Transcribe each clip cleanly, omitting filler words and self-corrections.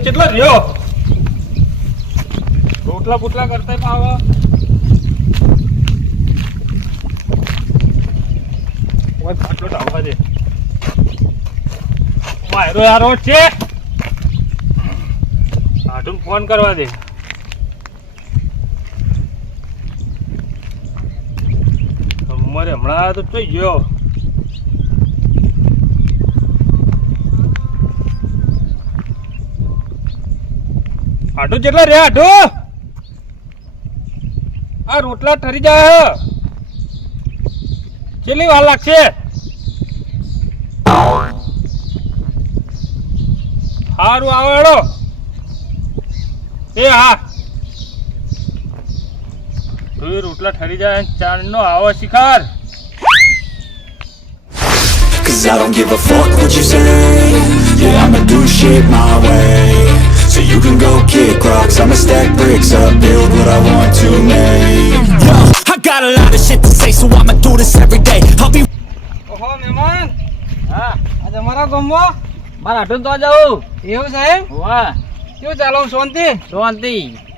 કેટલો રહ્યો રોટલા પુટલા કરતા પાવ આટલો ટાવવા દે વાયરો યાર રોડ છે આટું ફોન કરવા દે અમારે હમણાં તો થઈ ગયો આટો કેટલા રે આટો આ રોટલા ઠરી જાય કેટલી વાર લાગશે સારું આવે હેડો એ હા રોટલા ઠરી જાય ચાંદ નો આવો શિખર Cause I don't give a fuck what you say. Yeah, I'ma do shit my way. So you can go kick rocks, I'ma stack bricks up, build what I want to make. Yo, I got a lot of shit to say, so I'ma do this every day. I'll be. ઓહો મહેમાન હા આજે અમારા ગામમાં મારા આટું તો જાઉં એવું સાહેબ વાહ કેવું ચાલો શાંતિ શાંતિ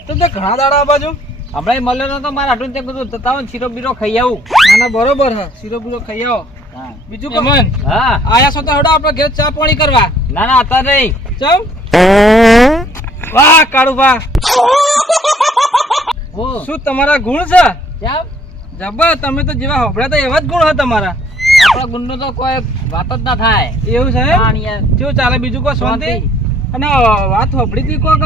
તો તે ઘણા દાડા બાજુ આપણે મળ્યો તો મારા આટું તે બધું તતાવ શીરો બીરો ખાઈ આવું ના ના બરોબર હા શીરો બીરો ખાઈ આવો બીજું મહેમાન હા આયા છો તો હડો આપણે ઘેર ચા પાણી કરવા ના ના અત્યારે નહીં ચમ વાહ કાળુભા શું તમારા ગુણ છે કેમ જબર તમે તો જેવા હોભળ્યા તો એવા જ ગુણ હોય તમારા આપણા ગુણનો તો કોઈ વાત જ ના થાય એવું છે કેવું ચાલે બીજું કોઈ શાંતિ અને વાત હોભળી હતી કોક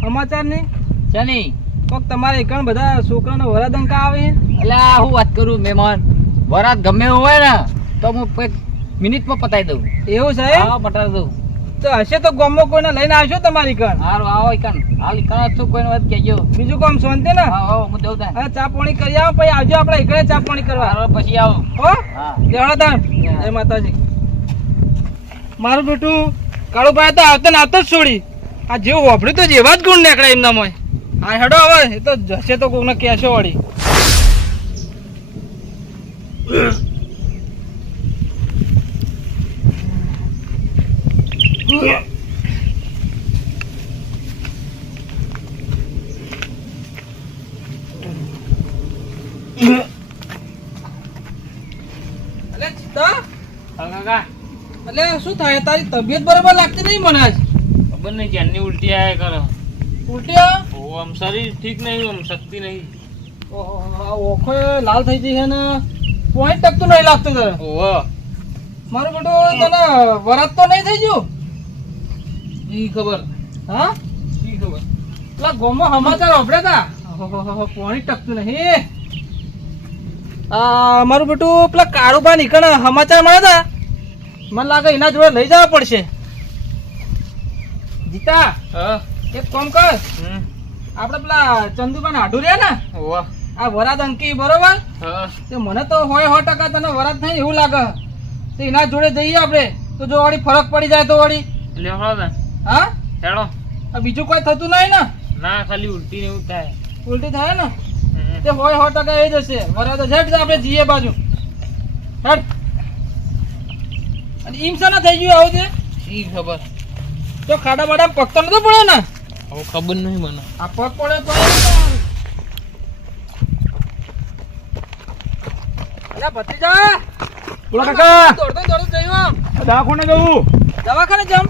સમાચાર ની શેની કોક તમારે એકણ બધા છોકરાનો વરાદંકા આવે એટલે હું વાત કરું મહેમાન વરાદ ગમે એવું હોય ને તો હું એક મિનિટમાં પતાવી દઉં એવું છે હા પટાવી દઉં તો હશે તો ગામમાં કોઈને લઈને આવશો તમારી કણ સારું આવો કણ હાલ કણ તું કોઈને વાત કહેજો બીજું કામ શાંતિ ને હા હું દઉં તા હા ચા પાણી કરી આવો પછી આવજો આપણે એકડે ચા પાણી કરવા પછી આવો હો હા દેવડો તા જય માતાજી મારું બેટું કાળુભાઈ તો આવતા ને આવતો જ છોડી આ જેવું વાપર્યું તો જેવા જ ગુણ નીકળે એમનામાં હા હેડો હવે એ તો જશે તો કોકને કહેશો વળી શું થાય તારી તબિયત બરાબર લાગતી નહીં મને આજ ખબર નહીં ક્યાંની ઉલટી આયા કરે ઉલટી આમ શરીર ઠીક નહીં આમ શક્તિ નહીં ઓખો લાલ થઈ ગઈ છે ને પોઈન્ટ ટકતું નહીં લાગતું તારે ઓહો મારું બેટું તને વરાત તો નહીં થઈ ગયું ઈ ખબર હા ઈ ખબર પેલા ગોમમાં સમાચાર વાપર્યા હતા પોઈન્ટ ટકતું નહીં મારું બેટું પેલા કાળુભાઈ નીકળે સમાચાર મળ્યા હતા મને લાગે એના જોડે લઈ જવા પડશે જીતા એક કામ કર આપડે પેલા ચંદુભાઈ હાડુ રહ્યા ને આ વરાદ અંકી બરોબર મને તો હોય 100% તને વરાદ થાય એવું લાગે તો એના જોડે જઈએ આપડે તો જો વળી ફરક પડી જાય તો વળી હા હેડો બીજું કોઈ થતું નહીં ને ના ખાલી ઉલટી ને એવું થાય ઉલટી થાય ને તે હોય 100% એ જશે વરાદ ઝટ આપણે જઈએ બાજુ હેડ અને ઈમ સા ના થઈ ગયું આવું છે ઈ ખબર તો ખાડા બાડા પગ તો નતો પડે ને હવે ખબર નહીં મને આ પગ પડે તો અલા ભત્રીજા બોલો કાકા દોડતો જઈયો દવાખાને જવું દવાખાને જમ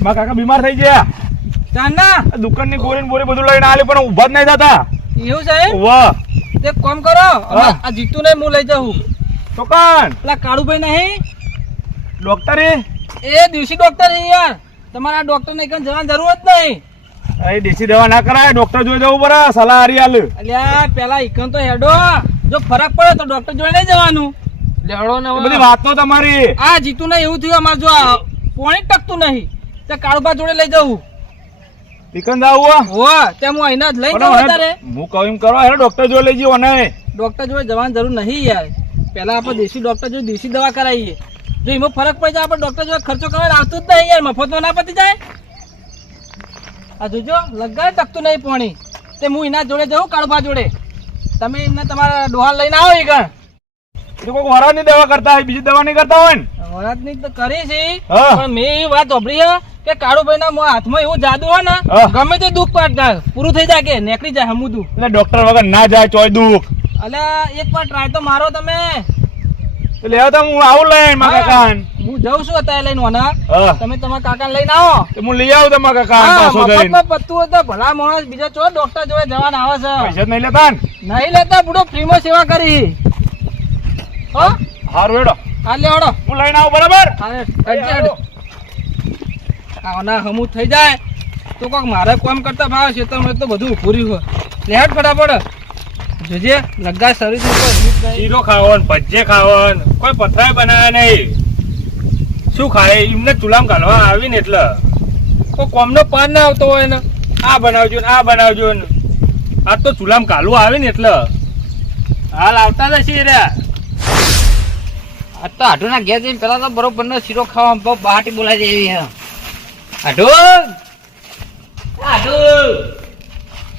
મારા કાકા બીમાર થઈ ગયા ચાંદા દુકાનની ગોળી બોરી બધું લઈને આલે પણ ઊભા જ નહીં થતા એવું છે વાહ એક કામ કરો આ જીતુ ને હું લઈ જાઉં ચોકાન પેલા કાળુભાઈ નહીં ડોક્ટર એ દેશી ડોક્ટર છે યાર તમારા ડોક્ટર ને કઈ જવાની જરૂર જ નહીં એ દેશી દવા ના કરાય ડોક્ટર જોઈ જવું પડે સલાહ હારી આલે અલ્યા પેલા ઈકન તો હેડો જો ફરક પડે તો ડોક્ટર જોડે નહીં જવાનું લેડો ને બધી વાત તો તમારી આ જીતુ ને એવું થયું અમાર જો પોણી ટકતું નહીં તે કાળુભા જોડે લઈ જવું ઈકન જાવું હો તે હું અહીંના જ લઈ જાઉં તારે હું કહું એમ કરો હેડો ડોક્ટર જોડે લઈ જવો ને ડોક્ટર જોડે જવાની જરૂર નહીં યાર પેલા આપણે દેશી ડોક્ટર જોડે દેશી દવા કરાવીએ જો એમાં ફરક પડી જાય આપણે ડોક્ટર જોડે ખર્ચો કરવા આવતું જ નહીં યાર મફતમાં ના પતી જાય આ જોજો લગાડ ટકતું નહીં પાણી તે હું એના જોડે જઉં કાળુભા જોડે તમે એમને તમારા ડોહા લઈને આવો એ કણ કોઈ વરાદની દવા કરતા હોય બીજી દવા નહીં કરતા હોય ને વરાદની તો કરી છે પણ મેં એ વાત સાંભળી કે કાળુભાઈ ના હાથમાં એવું જાદુ હોય ને હા. ગમે તે દુઃખ પાડતા પૂરું થઈ જાય કે નીકળી જાય હમુદું. એટલે ડોક્ટર વગર ના જાય ચોય દુઃખ. અલ્યા એક વાર ટ્રાય તો મારો તમે. એટલે હવે તો હું આવું લઈને મારા કાકાને. હું જઉં છું અત્યારે લઈને ઓના. હા. તમે તમારા કાકાને લઈને આવો. તો હું લઈ આવું તમારા કાકાને પાછો જઈને. મફતમાં પત્તું હોય તો ભલા માણસ બીજા ચો ડોક્ટર જોડે જવાના આવે છે. પૈસા જ નહીં લેતા ને? નહીં લેતા બુડો ફ્રીમાં સેવા કરી. હો હારું હેડો. હા લે હડો. હું લઈને આવું બરાબર. આના હમું થઈ જાય તો કોક મારે કામ કરતા ભાવે છે તો તો બધું પૂરી હોય. લેટ ફટાફટ જોજે લગા શરીર શીરો ખાવો ને ભજ્જે ખાવો ને કોઈ પથરાય બનાવ્યા નહીં. શું ખાય એમને ચૂલામ ઘાલવા આવી ને એટલે કોઈ કોમનો પાન ના આવતો હોય ને આ બનાવજો ને આ બનાવજો ને આ તો ચૂલામ ઘાલવા આવે ને એટલે હાલ આવતા જશે રે. આ તો આઢો ના ઘેર જઈને પેલા તો બરોબર નો શીરો ખાવા બહાટી બોલાવી એવી હે. આઢો આઢો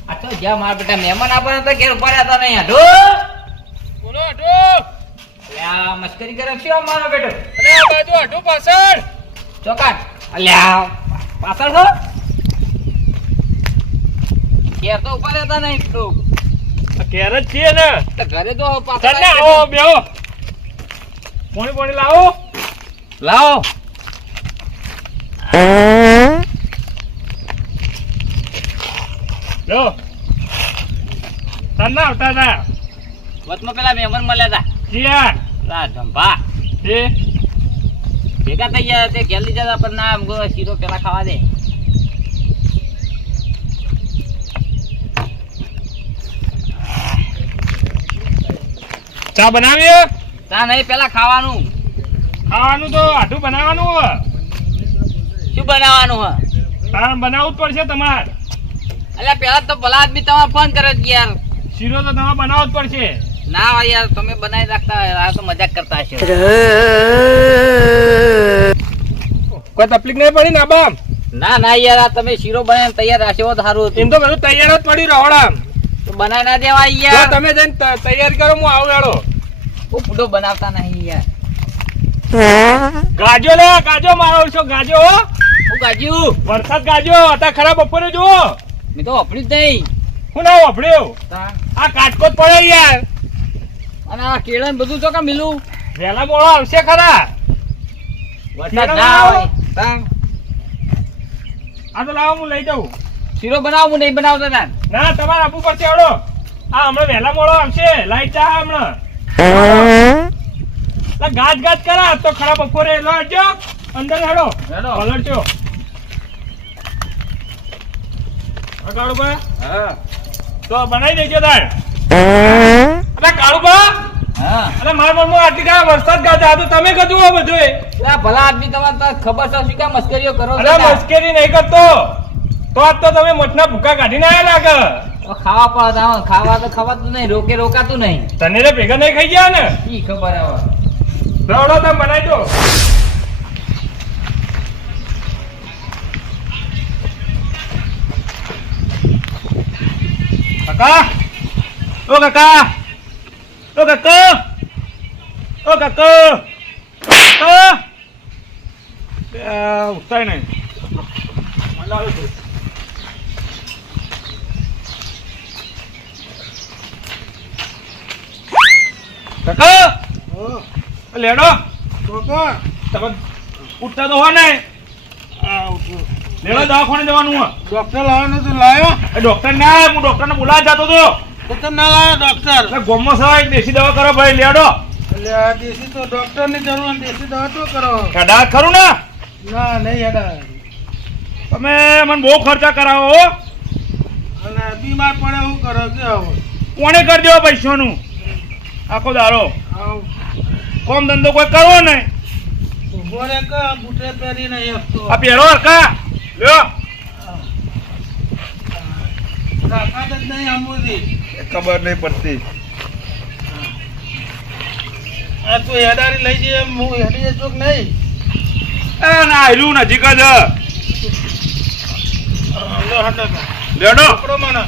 આ તો જ્યાં મારા બેટા મહેમાન આપવાના હતા ઘેર ઉભા રહ્યા હતા નહીં. આઢો બોલો આઢો. અલ્યા મસ્કરી કરે છે મારો બેટો. અરે આ બાજુ આઢો પાછળ. ચોકાટ અલ્યા પાછળ છો ઘેર તો ઉભા રહેતા નહીં એટલું. ઘેર જ છીએ ને. તો ઘરે તો ચાલ ને આવો બેહો. પાણી પાણી લાવો. લાવો લો તને આવતા હતા વચમાં પેલા મહેમાન મળ્યા હતા ક્યાં પેલા ધંભા એ ભેગા થઈ ગયા તે ઘેર લઈ જતા પણ ના અમગો શીરો પેલા ખાવા દે. ચા બનાવીએ. તા નહીં પેલા ખાવાનું. ખાવાનું તો આટું બનાવવાનું હવે. શું બનાવવાનું હે? તારે બનાવવું જ પડશે તમારે. અલ્યા પેલા તો ભલા આદમી તમારે ફોન કર્યો છે યાર. શીરો તો તમારે બનાવવો જ પડશે. ના હોય યાર તમે બનાવી રાખતા હોય. આ તો મજાક કરતા હશે. કોઈ તકલીફ નહીં પડી ને બામ? ના ના યાર આ તમે શીરો બનાવીને તૈયાર રાખ્યો તો સારું હતું. એમ તો બધું તૈયાર જ પડી રહોડા. તો બનાવી ના દેવાય જો યાર. તમે જઈને તૈયાર કરો હું આવું હેડો. બહુ ફૂટો બનાવતા નહીં યાર. ગાજો લે ગાજો મારો છો ગાજો હો. હું ગાજ્યું વરસાદ ગાજો અત્યારે ખરાબ બપોરે જુઓ. મેં તો વાપર્યું જ નહીં. હું ના વાપર્યો. તા. આ કાટકો જ પડે યાર. અને આ કેળા ને બધું તો કામ મિલું. વહેલા મોડો આવશે ખરા. વરસાદ કેળા ના બનાવો? આવે. તા. આ તો લાવો હું લઈ જાઉં. શીરો બનાવું હું નહીં બનાવતા તાર. ના તમારે આપવું પડશે હેડો. આ હમણાં વહેલા મોડો આવશે લાઈટ ચા હમણાં. ગાજ ગાજ કરા તો ખરાબ બપોરે લડજો અંદર હેડો હેડો. પલટજો. કાળુબા હા તો બનાવી દેજો તાર. અરે કાળુબા હા અરે મારા મનમાં આટલી કા વરસાદ ગાતા આ તો તમે કીધું આ બધું. આ ભલા આદમી તમારે તો ખબર છે શું કામ મસ્કરીઓ કરો છો અરે તાર? મસ્કરી નહીં કરતો તો આજ તો તમે મઠના ભૂકા કાઢીને આયા લાગે. તો ખાવા પડે ખાવા તો ખવાતું નહીં રોકે રોકાતું નહીં. તને રે ભેગા નહીં ખાઈ ગયા ને. ઈ ખબર આવે. રવડો તમે બનાવી દો. કાકા ઓ કાકા ઓ કાકા ઓ કાકા ઉઠાય નહીં. કાકા લેડો તમે ઉઠતા તો હોય ને. લેડો દવાખાને જવાનું હોય. ડોક્ટર લાવ્યો તો લાવ્યો ડોક્ટર ના હું ડોક્ટર ને બોલાવા જતો હતો. તો ના લાવ્યો ડોક્ટર. ગોમો સવાય દેશી દવા કરો ભાઈ લેડો. એટલે આ દેશી તો ડોક્ટર ની જરૂર દેશી દવા તો કરો. કડા ખરું ને ના નહીં હેડા તમે મને બહુ ખર્ચા કરાવો હો. અને બીમાર પડે એવું કરો કે આવું કોને કરી દેવો પૈસાનું આખો દાડો આવું કોમ ધંધો કોઈ કરવો નહીં. ઉભો રે કે બુટે પહેરી નહીં આપતો આ પહેરો હરકા લ્યો. તાકાત જ નહીં અમુદી. ખબર નહીં પડતી. આ તું હેડારી લઈ જઈએ હું હેડી જજો કે નહીં. ના આયલું નજીક જ લો હટો લેડો. પકડો મને.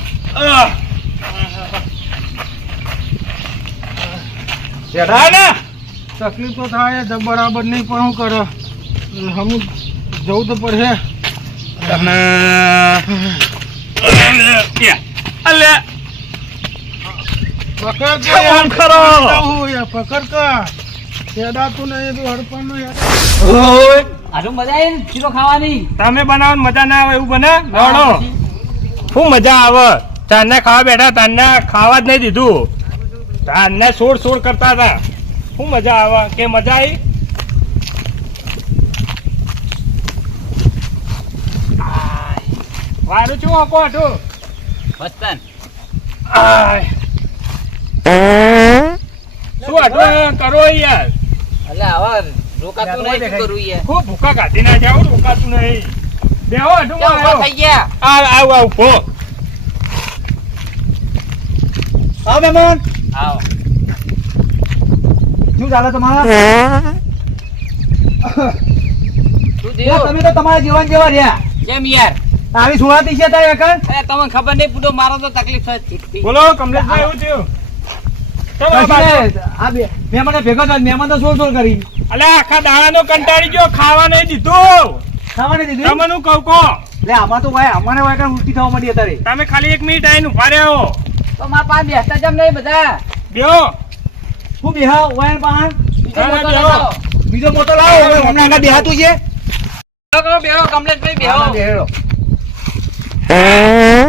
બેઠા ને તકલીફ તો થાય બરાબર નહીં પણ શું કરે હમ જવું તો પડશે. તને અલે પકડ કે આમ યાર, ખરો. હું યાર, પકડ કા હેડાતું નહીં તું હડપણનું યાર. ઓય આજુ મજા આવી ને શીરો ખાવાની તમે બનાવો ને મજા ના આવે એવું બને લડો શું મજા આવે ચાંદના ખાવા બેઠા તાનના ખાવા જ નહીં દીધું તાનના સોડ સોડ કરતા હતા શું મજા આવે કે મજા આવી વારું છું આખો હતું બસ્તન શું હતું કરો યાર એટલે આવા રોકાતું નહીં શું કરવું યાર ખૂબ ભૂખા કાઢી ના જાવ રોકાતું નહીં બેહો હતું ચાલ, ઊભા થઈ ગયા આવ આવ ભો આવો મહેમાન આવો શું ચાલે તમારા શું યાર, થયું તમે તો તમારા જીવન જેવા રહ્યા કેમ યાર આવી સુવાતી છે તારી વખત અરે તમને ખબર નહીં પૂરો મારો તો તકલીફ છે બોલો કમલેશભાઈ એવું થયું ચલો પછી બાજુ. આ મહેમાન ભેગો થયો મહેમાન તો સોળ કરી અલે આખા દાડાનો કંટાળી ગયો ખાવા નહીં દીધું ખાવાની દીધી તમે નું કહું કહો એટલે આમાં તો ભાઈ અમારે વાય કાંઈ ઉલટી થવા માંડી અત્યારે તમે ખાલી 1 મિનિટ આવીને ઉભા રહ્યો તો મારા પાસે બેસતા જેમ નહીં બધા બેહો હું બેહા વાયન પાન બીજો હા, મોટો બેહો. લાવો. બીજો મોટો લાવો હવે હમણાં આગળ બેહાતું છે બેહો, બેહો, કમલેશભાઈ બેહો. હા, બેહેલો.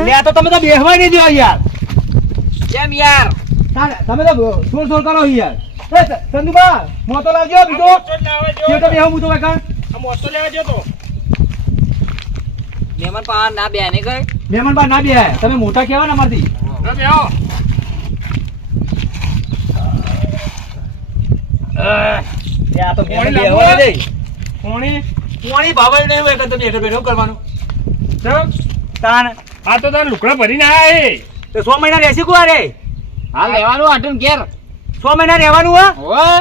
લે આ તો તમે તો બેહવાય નહીં દેવા યાર કેમ યાર તમે તો સોળ સોળ કરો યાર એ ચંદુબા મોટો લાવજો બીજો મોટો જ લાવવા જો. કે તો બેહું હું તો વાય કાં આ મોટો લેવા જો તો મહેમાન પાસે ના બે નહીં ગઈ મહેમાન બા ના બેહાય તમે મોટા કહેવા ને અમારથી જો બેહો એ આ તો પોણી મહેમાન લાવો. બેહવાય નહીં કોણી પોણી ભાવાય નહીં હોય કે તમે બેઠો બેઠો કરવાનું ચમ તાન આ તો તાર લુકડા ભરીને આય તો 6 મહિના રહેશે કુવા રે હા લેવાનું આટલું ઘેર 6 મહિના રહેવાનું હો ઓય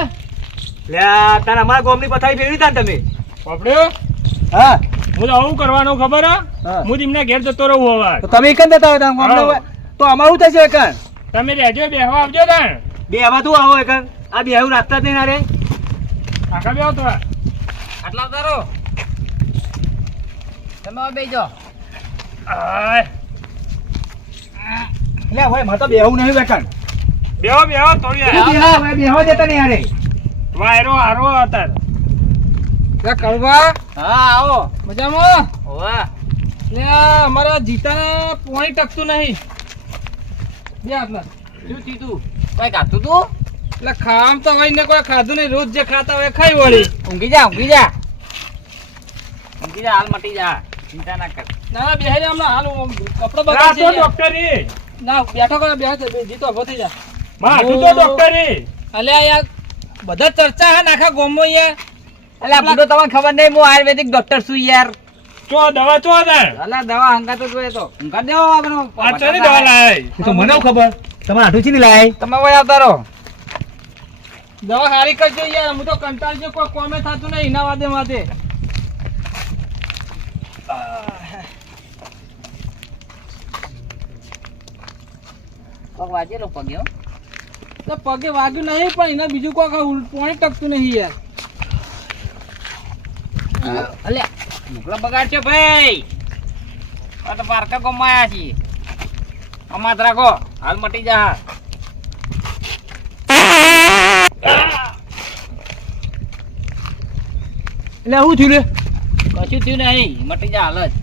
લે આ તાર અમારા ગામની પથારી ફેરવી તાન તમે બાપડ્યો હા હું તો આવું કરવાનું ખબર હે? હા. હું તેમના ઘેર જતો રહું હવે તો તમે એકન દેતા હોય તાન ગામનો હા. તો અમારું થશે એકન તમે રહેજો બેહવા આવજો તાણ બે આવા તું આવો એકન આ બે આવું રાખતા જ નહીં ના રે આખા બેહો તો આટલા ઉતારો તમે હવે બેસજો આય એટલે હોય મારે તો બેહવું નહીં એકન બેહો બેહો થોડી તું બેહા હવે બેહવા દેતા નહીં યાર વાયરો હારો હતા કળવા હા આવો મજામાં ઓવા લે આ અમારા જીતાને પોણી ટકતું નહીં બે આટલા શું થયું કઈ કાતું તું એટલે ખામ તો હોય ને કોઈ ખાધું નહીં રોજ જે ખાતા હોય ખાઈ વળી ઊંઘી જા ઊંઘી જા ઊંઘી જા હાલ મટી જા ચિંતા ના કર ના ના બેહી હમણાં હાલ કપડો આ બગાડ તો ડોક્ટરી ના બેઠો કરો બેઠો જીતો ઉભો થઈ જા માં તું તો ડોક્ટરી અલ્યા યાર બધા ચર્ચા હે નાખા ગોમમાં યાર અલા બુડો તમને ખબર નહીં હું આયુર્વેદિક ડોક્ટર છું યાર ચો દવા ચો તાર અલા દવા હંગા તો જોઈએ તો હંગા દેવો આપણો આ ચરી દવા લાય એ તો મને ખબર તમારે આઠું છે ને લાય તમે વય આવતા રહો દવા હારી કરજો યાર હું તો કંટાળજો કોઈ કોમે થતું નહીં એના વાદે માથે પગ વાજેલો પગ્યો તો પગે વાગ્યું નહીં પણ એના બીજું કોઈ પોણી ટકતું નહીં યાર અલ્યા ઢોકળા બગાડશો ભાઈ આ તો પારકા ગમાયા છીએ અમાત રાખો હાલ મટી જા એટલે શું થયું લે કશું થયું નહીં મટી જા હાલ જ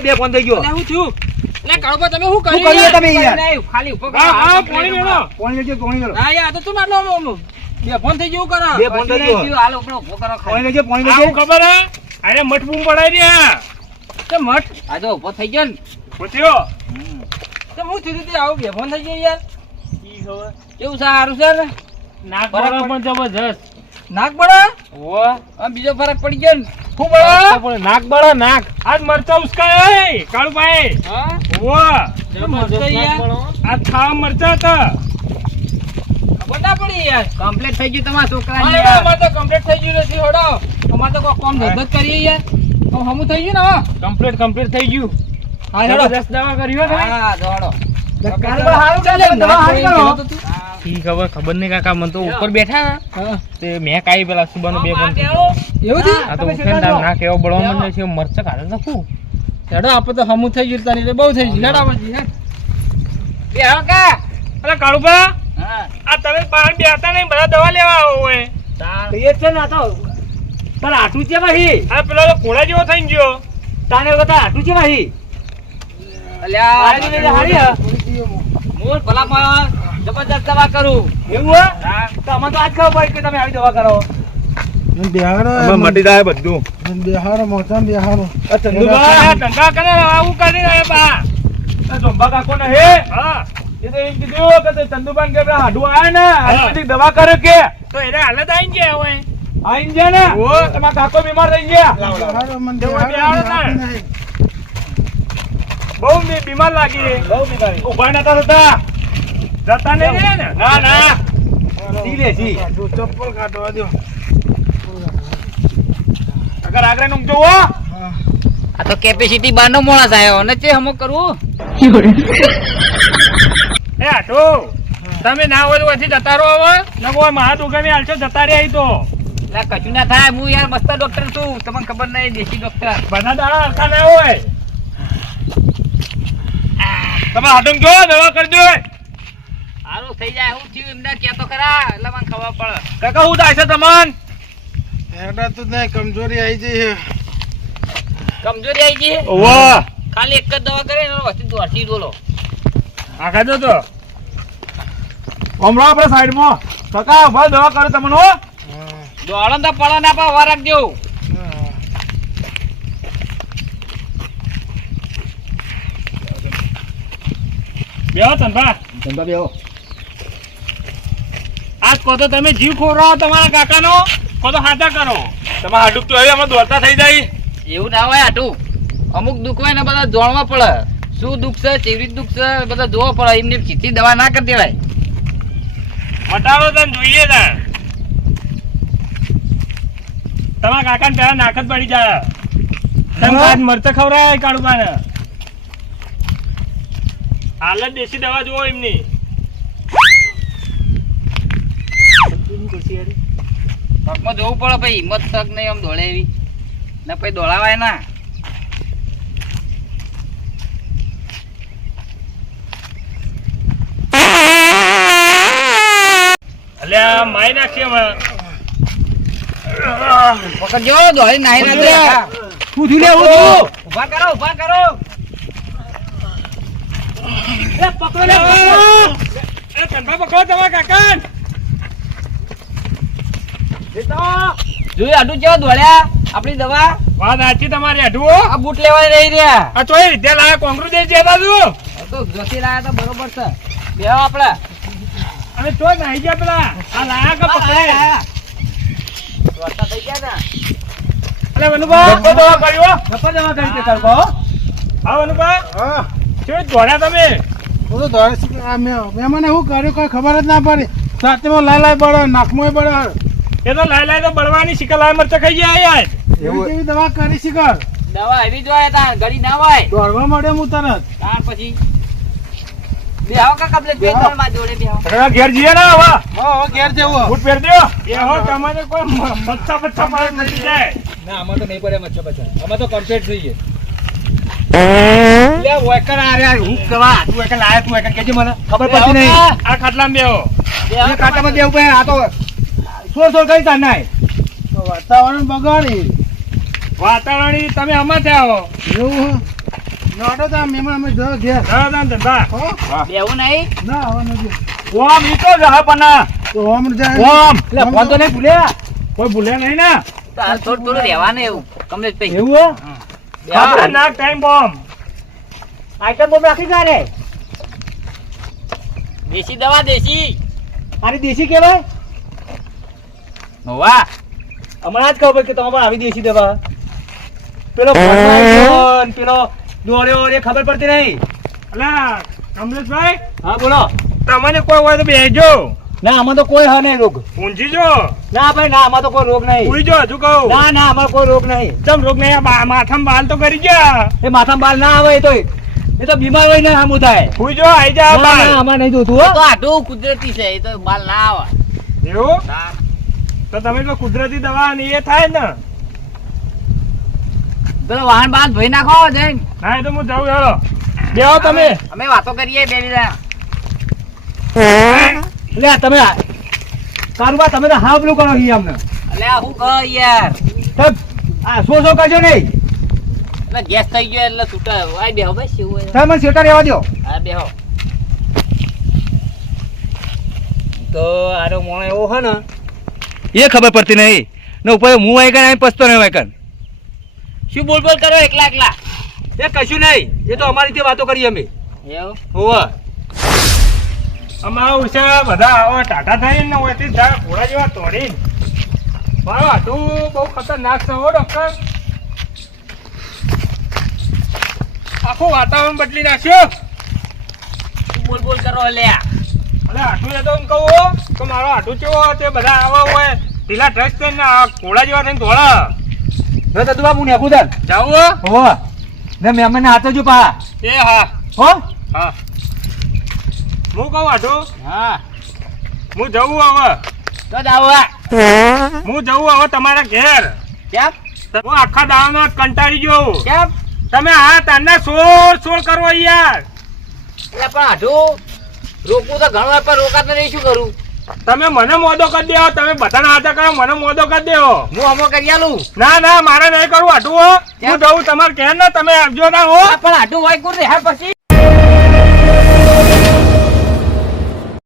બે ફોન થઈ ગયો અલ્યા હું છું એટલે કળવા તમે શું શું કર્યું કર્યું યાર? તમે યાર નહીં, ખાલી ઉપર હા હા પાણી મેળો પાણી લેજો પાણી લેજો હા યાર તો તું આટલો બે ફોન થઈ ગયું કરો બે ફોન થઈ ગયો હાલ ઉપર ઉભો કરો પાણી ખાલી લેજો પાણી આવું લેજો ખબર હે અરે મઠબૂમ પડાઈ રહ્યા તે મઠ આ જો ઉભો થઈ ગયો ને પૂછ્યો તે હું થયું તે આવું બે ફોન થઈ ગયું યાર કેવું સારું છે ને નાક બરાબર. બરાબર પણ જબરજસ્ત નાક બળા ઓવે આ બીજો ફરક પડી ગયો ને હું બળા નાક બળા નાક આજ મરચા ઉસકાય કાળુભાઈ હા ઓ મસ્ત યાર આ ખાવા મરચા હતા ખબર ના પડી યાર કમ્પ્લીટ થઈ ગયું તમારા છોકરા અરે અમારે તો કમ્પ્લીટ થઈ ગયું નથી હોડો અમારે તો કોઈ કામ ધંધો જ કરીએ યાર તો હમું થઈ ગયું ને હવે કમ્પ્લીટ થઈ ગયું હા હેડો જબરજસ્ત દવા કરી હો ભાઈ હા દોડો કારબર હારું ચાલે દવા હારી કરો ખબર નહીં કાકા મને તો ઉપર બેઠા હા તે મેં કાઈ પેલા સુબાનો બે આ ફોન ટેળો એવું થયું? આ તો ઉકેલદાર ના કેવો બળવા મને છે મરચા કાઢે તો શું હેડો આપણે તો હમું થઈ ગયું તાની એટલે બહુ થઈ ગયું. હેડો આપણે જઈએ. બે આવો કા અરે કાળુભા હા આ તમે પાન બેહતા નહીં બધા દવા લેવા આવો હોય તાર એ છે ને આ તો તાર આટું છે ભાઈ આ પેલો તો ઘોડા જેવો થઈ ગયો તાને વખત આટું છે ભાઈ અલ્યા હારી ને હારી હા મૂળ ભલા માં જબરદસ્ત દવા કરું એવું હા તો અમે તો આજ ખબર પડી કે તમે આવી દવા કરો બિહારો મટી જાય બધું બિહારો મોસમ બિહારો ચંદુભા ધંધા કરે આવું કરી રહ્યા બા જોંબા કાકો ને હે હા એ તો એમ કીધું કે તે ચંદુભાન કે પેલા હાડું આયા ને આયુર્વેદિક દવા કરે કે તો એને હાલત આઈ ગયા હોય આઈ ગયા ને તમારા કાકો બીમાર થઈ ગયા બિહારો મને બહુ બીમાર લાગી રે બહુ બીમાર ઉભા નતા થતા જતા નહીં રે ને ના ના સી લે સી ચપ્પલ કાઢવા દો અગર આગળ નું જોવો આ તો કેપેસિટી બાર નો માણસ આવ્યો અને ચે હમો કરવું એ આટો તમે ના હોય તો અહીંથી જતા રહો હવે નકો મહા દુકાને હાલશો જતા રે અહીં તો એટલે કશું ના થાય હું યાર મસ્ત ડોક્ટર છું તમને ખબર નહીં દેશી ડોક્ટર બધા દાડા હરખા ના હોય તમે હાડું જો દવા કરી દો સારું થઈ જાય હું થયું એમને કહેતો ખરા એટલે મને ખબર પડે કાકા હું થાય છે તમન એડા તો નહીં કમજોરી આવી જઈ કમજોરી આવી ગઈ વાહ ખાલી એક જ દવા કરે એનો વસ્તુ દોડથી બોલો આખા જો તો હમણાં આપણે સાઈડમાં કાકા ભાઈ દવા કરે તમને હો દોડો તો પડો ના પા વાર રાખજો બેહો તનભા ધંધા બેહો આજ કહો તો તમે જીવ ખોરાવો તમારા કાકાનો કહો તો હાથા કરો તમારા હાડુક તો હવે અમે દોડતા થઈ જાય એવું ના હોય આટું અમુક દુઃખ હોય ને બધા જોણવા પડે શું દુઃખ છે કેવી રીતે દુઃખ છે બધા જોવા પડે એમને સીધી દવા ના કરી દેવાય મટાડો તને જોઈએ તા તમારા કાકાને પેલા નાક જ પડી જાય તમે આજ મરચા ખવડાય કાળુબાને હાલ જ દેશી દવા જુઓ એમની પગમાં જોવું પડે ભાઈ હિંમત તક નહીં આમ દોડે એવી ને પછી દોડાવાય ના અલ્યા મારી નાખીએ અમે પકડજો દોડી નાહી ના દે હું થયું લે હું થયું ઉભા કરો ઉભા કરો એ પકડો લે એ કનભા પકડો તમારા કાકાને જોયું આટું કેવો દોડ્યા આપણી દવા વાત સાચી તમારી અઢુઓ આ બૂટ લેવા રહી રહ્યા આ ચોય વિદ્યા લાયા કોંગ્રેસ જતા છું તો જોતી લાયા તો બરોબર છે બેહો આપણે અને ચોય નાહી ગયા પેલા આ લાયા કે પકડે દોડતા થઈ ગયા અલે વનુભા ગપ્પો દવા કર્યો ગપ્પા દવા કરી દે કરકો હા વનુભા હા ચોય દોડ્યા તમે હું તો દોડે છે આ મેં મને શું કર્યું કોઈ ખબર જ ના પડી રાતમાં લાય બળે નાકમાં બળે એ તો લાય તો બળવાની શિકલ લાય મરચા ખાઈ ગયા યાર એવી કેવી દવા કરી શીખર દવા એવી જોઈએ તા ગળી ના હોય દોડવા મળે હું તરત ત્યાર પછી બેહો કાકા પેલે બે ત્રણ માં જોડે બેહો કાકા ઘેર જઈએ ને હવે હા ઘેર જેવું બૂટ પહેર દ્યો એ હો તમારે કોઈ મચ્છા પચ્છા પાડે નથી જાય ના આમાં તો નહીં પડે મચ્છા બચ્છા આમાં તો કમ્પ્લીટ જોઈએ લે વેકર આ રે હું કવા તું વેકર લાયા તું વેકર કેજે મને ખબર પડતી નહીં આ ખાટલામાં બેહો એ કાટામાં દેવું પડે આ તો સોળ કઈ તાર નાય વાતાવરણ બગાડી વાતાવરણ તમે આમાં થયા હો એવું નોટો તો મેમણ અમે જો ઘેર ધંધા ધંધા હો બેવું નહીં ના હવે નથી ઓમ ઈ તો જહ પના તો હોમ જાય ઓમ એટલે ફોન તો નહીં ભૂલ્યા કોઈ ભૂલે નહીં ને તો આ થોડું થોડું રહેવાનું એવું કમલેશ ભાઈ એવું ખતરનાક ટાઈમ બોમ્બ આઈટમ બોમ્બ રાખી કારે દેશી દવા દેશી આની દેશી કહેવાય વાહ હમણાં જ ખબર કે તમારે આવી દેશી દવા પેલો ફરમાઈ પેલો દોડ્યો એ ખબર પડતી નહીં અલા કમલેશભાઈ હા બોલો તમને કોઈ હોય તો બેસજો ના આમાં તો કોઈ હા નહીં રોગ ઊંઝી જો ના ભાઈ ના આમાં તો કોઈ રોગ નહીં ઉઈ જો હજુ કહું ના ના આમાં કોઈ રોગ નહીં ચમ રોગ નહીં આ માથામાં બાલ તો કરી ગયા એ માથામાં બાલ ના આવે એ તો બીમાર હોય ને આમ થાય ઉઈ જો આઈ જા ના, બાલ ના, આમાં નહીં જોતું તો હો આટલું કુદરતી છે એ તો બાલ ના આવે એવું તો તમે તો કુદરતી દવા ને એ થાય ને પેલો વાહન બાહન ધોઈ નાખો જઈને. ના એ તો હું જાઉં હેલો બેહો તમે અમે વાતો કરીએ બે બીજા. એટલે આ તમે કારુબા તમે તો હા પેલું કરો છીએ અમને અલ્યા હું કહો યાર. તો આ શો કરજો નહીં એટલે ગેસ થઈ ગયો એટલે છૂટા આય બેહો ભાઈ શું હોય. તમે મને શેટા રહેવા દો હા બેહો. તો આરો મોણો એવો છે ને એ ખબર પડતી નહીં ને ઉપર હું આવી કઈ પસતો નહીં હોય કન શું બોલ બોલ કરો એકલા એકલા. એ કશું નહીં એ તો અમારી રીતે વાતો કરીએ અમે એવું હોવા અમારું છે બધા આવો ટાટા થઈને ને ઓયથી ઝાડ ઘોડા જેવા તોડીને મારો હાથું બહુ ખતરનાક છે હો ડોક્ટર આખું વાતાવરણ બદલી નાખ્યો શું બોલ બોલ કરો અલ્યા. અરે હાથું એ તો એમ કહું કે મારો હાથું કેવો તે બધા આવા હોય ઢીલા ડ્રેસ કરીને આ ઘોડા જેવા થઈને દોડા તો તું હું નેકું તન જાવું હોવા ને મહેમાનને હાથો જો પા એ હા હો હા હું કહું હાથું હા હું જવું હવે તો જાવ હું જવું હવે તમારા ઘેર કેમ હું આખા દાવાનો કંટાળી ગયો કેમ તમે આ તારના સોળ કરવો યાર એટલે પણ આઢું રોકવું તો ઘણું હોય પણ રોકાતો નહીં શું કરું. તમે મને મોદો કરી દેવો તમે બધાના હાથે કરો મને મોદો કરી દેવો હું અમો કરી આલું. ના ના મારે નહીં કરવું હાટું હો હું જવું તમારે ઘેર ને તમે આવજો ના હો પણ આઢું હોય કોણ રે હા પછી